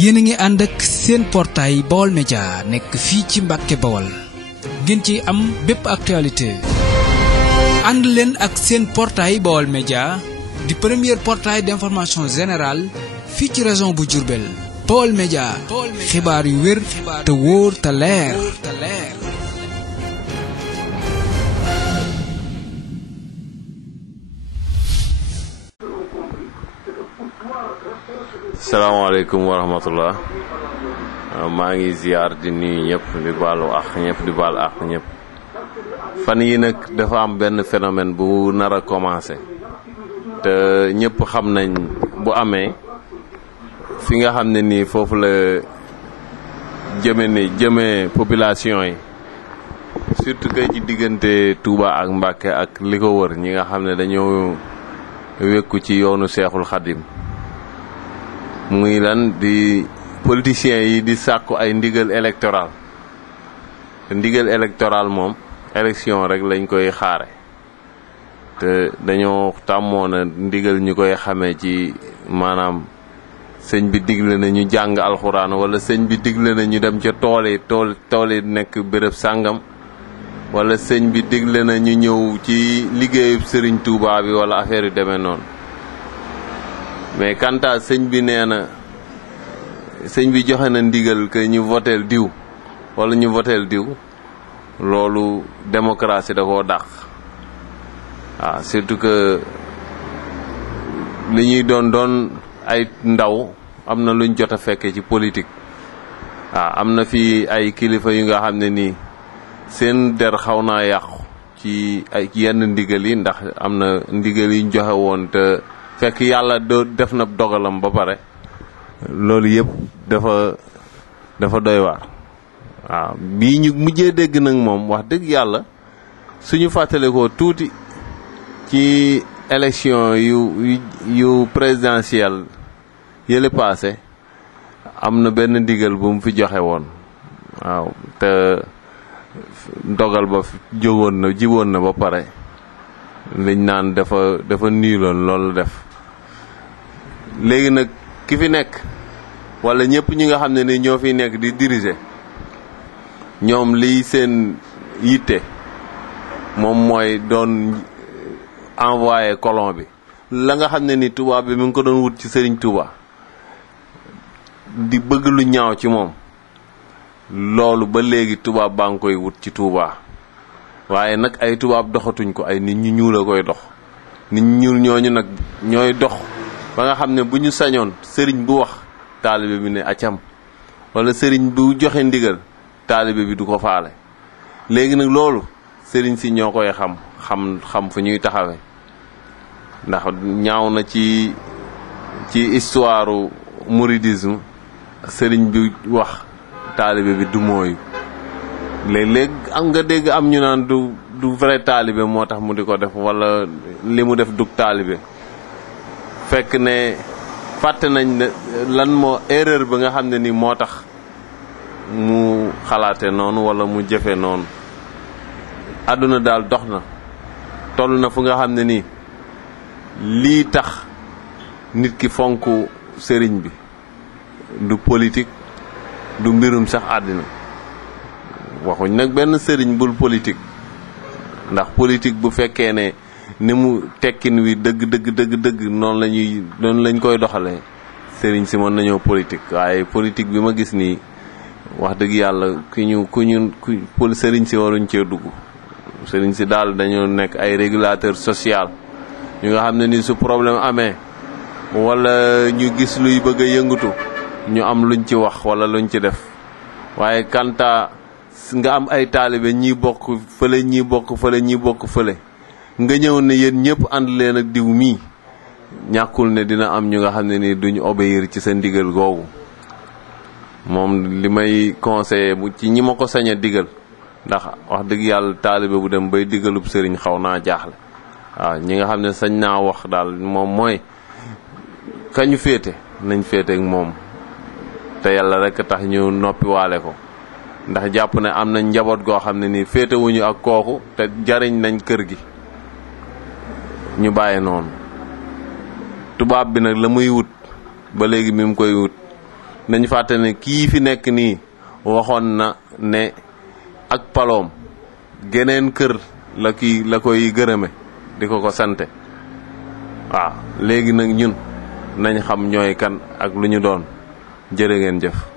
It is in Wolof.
yéen a ngi ànd ak seen portail Baol Média nekk fii ci Mbàkke Bawol ngeen ci am bépp actualité ànd leen ak seen portail Baol Média di premier portail d'information générale fii ci région bu Diourbel. Baol Média xibaar yu wér te wóor te leer. salaamaaleykum wa rahmatullah maa ngi ziar di nuyu ñëpp di baalu ak ñëpp di baal ak ñëpp fan yi nag dafa am benn phénomène bu nar a commencé te ñëpp xam nañ bu amee fi nga xam ne nii foofu la jëmee population yi surtout que ci diggante Touba ak Mbàkke ak li ko wër ñi nga xam ne dañoo wékku ci yoonu Seexul Xadim muy lan di politiciens yi di sàkku ay ndigal électoral moom élection rek lañ koy xaare te dañoo tàmmoon a ndigal ñu koy xamee ci maanaam sëñ bi digle na ñu jàng alxuraan wala sëñ bi digle na ñu dem ca tool yi nekk béréb sàngam wala sëñ bi digle na ñu ñëw ci liggéeyub Sëriñ Tuubaa bi wala affaire yu demee noonu mais kanta sëñ bi nee na sëñ bi joxe na ndigal que ñu voteel diw wala ñu voteel diw loolu démocratie da koo dàq waaw surtout que li ñuy doon ay ndaw am na luñ jot a fekke ci politique waaw am na fi ay kilifa yu nga xam ne nii seen der xaw naa yàqu ci ay yenn ndigal yi ndax am na ndigal yiñ joxe woon te fekk yàlla def na dogalam ba pare loolu yëpp dafa doy waar waaw bii ñu mujjee dégg nag moom wax dëgg yàlla suñu fàttalikoo tuuti ci élection yu présidentielle yële passé am na benn ndigal bu mu fi joxe woon waaw te dogal ba jiwoon na ba pare liñ naan dafa niiloon loolu def léegi nag ki fi nekk wala ñëpp ñi nga xam ne ni ñoo fi nekk di diriger ñoom liy seen yitte moom mooy doon envoyé colon bi la nga xam ne ni tubaab bi mi ngi ko doon wut ci Sëriñ Tuuba di bëgg lu ñaaw ci moom loolu ba léegi tubaab baa ngi koy wut ci Tuuba waaye nag ay tubaab doxatuñ ko ay nit ñu ñuul a koy dox nit ñu ñuul ñooñu nag ñooy dox ba nga xam ne bu ñu sañoon sëriñ bu wax taalibe bi ne acam wala sëriñ bu joxe ndigal taalibe bi du ko faale léegi nag loolu sëriñ si ñoo koy xam fu ñuy taxawe ndax ñaaw na ci histoire mouridisme sëriñ bi wax taalibe bi du mooyu léeg-léeg am nga dégg am ñu naan du vrai taalibe moo tax mu di ko def wala li mu def dug taalibe fekk ne fàtte nañ ne lan moo erreur ba nga xam ne ni moo tax mu xalaate noonu wala mu jëfe noonu àdduna daal dox na toll na fu nga xam ne nii lii tax nit ki fonk sëriñ bi du politique du mbirum sax àddina waxuñ nag benn sëriñ bul politique ndax politique bu fekkee ne ni mu tekkin wi dëgg noonu lañ koy doxalee sëriñ si mën nañoo politique waaye politique bi ma gis nii wax dëgg yàlla ku sëriñ si waruñ cee dugg sëriñ si daal dañoo nekk ay régulateur social ñu nga xam ne ni su problème amee wala ñu gis luy bëgg a yëngatu ñu am luñ ci wax wala luñ ci def waaye kanta nga am ay taalibe ñii bokk fële ñii bokk fële nga ñëw ne yéen ñëpp ànd leen ak diw mii ñàkkul ne dina am ñu nga xam ne ni duñ obéir ci sa ndigal googu moom li may conseillé ci ñi ma ko sañ a digal ndax wax dëgg yàlla taalibe bu dem bay digalub sëriñ xaw naa jaaxle waaw ñi nga xam ne sañ naa wax daal moom mooy kañu féete nañ féete ak moom te yàlla rek tax ñu noppi waale ko ndax jàpp ne am nañ njaboot goo xam ne nii féetewuñu ak kooku te jariñ nañ kër gi ñu bàyyi noonu tubaab bi nag la muy wut ba léegi mi mu koy wut nañ fàtte ne kii fi nekk nii waxoon na ne ak paloom geneen kër la koy gërëme di ko sante waaw léegi nag ñun nañ xam ñooy kan ak lu ñu doon jërë ngeen jëf